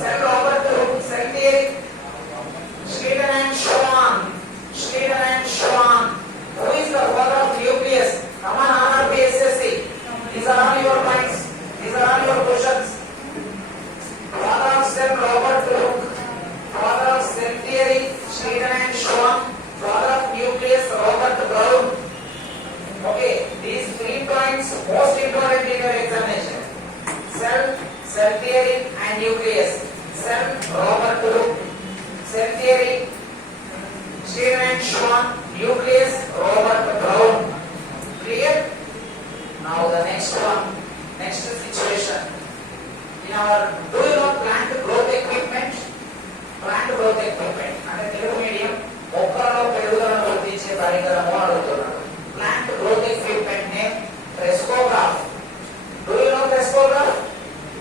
Sir Robert Hooke, Sir Theory, Schleiden and Schwann. Schleiden and Schwann. Who is the father of nucleus? Come on, RRB SSC. These are all your points. These are all your questions. Father of Sir Robert Hooke. Father of cell theory, Schleiden and Schwann. Father of nucleus, Robert Brown. Okay, these 3 points most important in your examination. Cell theory and nucleus. Cell, Robert Hooke. Cell theory, Schleiden and Schwann. Nucleus, Robert Brown. Clear? Now the next one, next situation. In our, do you know plant growth equipment? Plant growth equipment. అంటే Telugu medium మొక్కలలో పెరుగుదలను గుర్తించే పరికరము అడుగుతుంది.